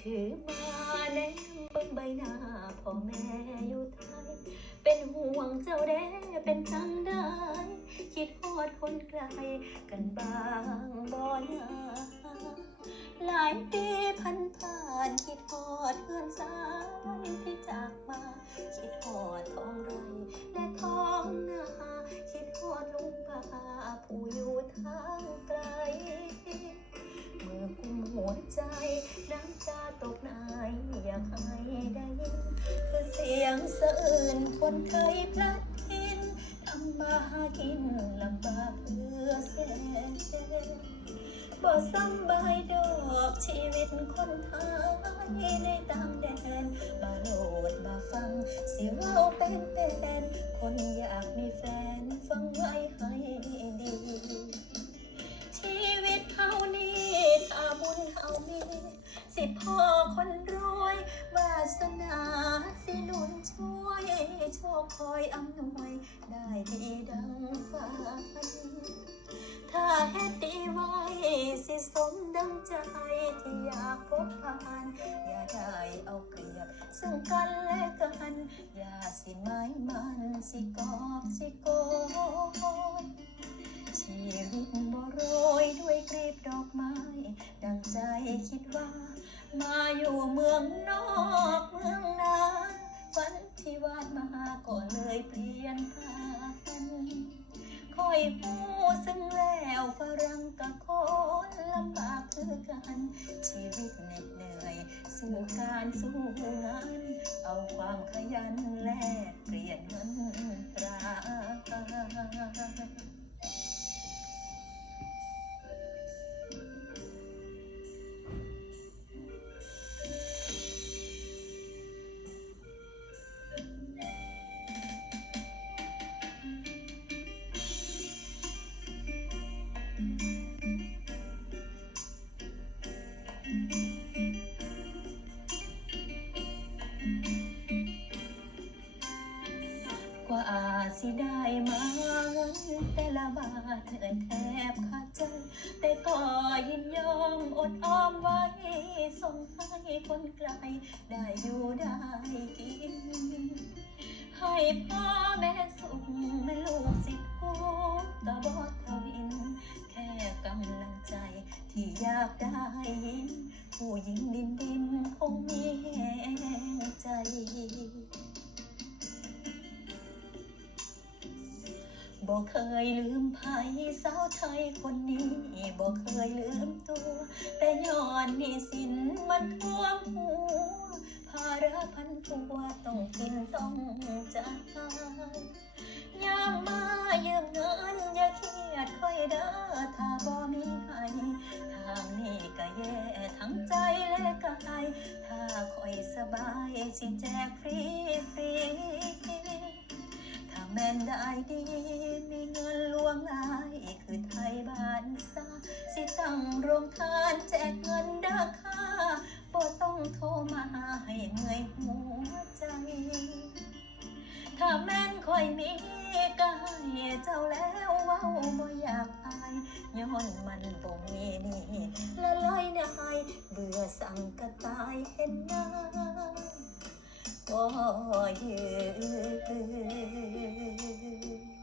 ถือมาแนมบนใบหน้าพ่อแม่อยู่ไทย เป็นห่วงเจ้าแด้เป็นจังได้ คิดฮอดคนไกลกันบ้างบ่นหลายปีพัน น้ำตาตกในอยากให้ได้ยินคือเสียงสะอื่นคนเคยพลัดทิ้นทำมาหากินลำบากเพื่อแสนบ่สำบายดอกชีวิตคนไทยในต่างแดนมาโหลดมาฟังสิเว่าเป็นเป็นคนอยาก มีสิพ่อคนรวย วาสนาสิหนุนช่วยโชคคอยอำนวย ได้ดีดังฝันถ้าเฮ็ดดีไว้ สิสมดังใจที่อยากพบผ่าน อย่าได้เอาเปรียบ ซึ่งกันและกัน อย่าสิไม้มันสิกอบสิโกนชีวิตบ่โรยด้วยกลีบดอกไม้ ใจคิดว่า มาอยู่เมืองนอกเมืองนาฝันที่วาดมาก็เลยเปลี่ยนผ่านคอยหูซึ่งแล้วฝรั่งกับคนลำบากคือกันชีวิตเหน็ดเหนื่อย สู้การสู้งาน เอาความขยันแลกเปลี่ยน กว่าอาสิได้มาเงินแต่ละบาทเถินแทบขาดใจ แต่ก็ยินยอมอดออมไว้ ส่งให้คนไกล ได้อยู่ได้กิน ให้พ่อแม่สุขแม่ลูกสิพูดกะบอทวิน แค่กำลังใจที่อยากได้ยิน ผู้หญิงดินดินคงมีแห่งใจ บอกเคยลืมไผสาวไทยคนนี้บอกเคยลืมตัว แต่ย้อนนี่สินมันท่วมหัวภาระพันตัวต้องกินต้องจ่ายยามมายืมเงินอย่าเครียดค่อยเด้อถ้าบ่มีให้ทางนี้ก็แย่ทั้งใจและกายถ้าค่อยสบายสิแจกฟรีฟรีถ้าแม่นได้ดี ซาสิตั้งโรงทานแจกเงินราคาบ่ต้องโทรมาให้เหนื่อยหัวใจ ถ้าแม่นคอยมีก็ให้เจ้าแล้วเว้าบ่อยากอายย้อนมันบ่มีนี่ละลอยนายเบื่อสั่งกระตายเห็นหน้าก็ยืน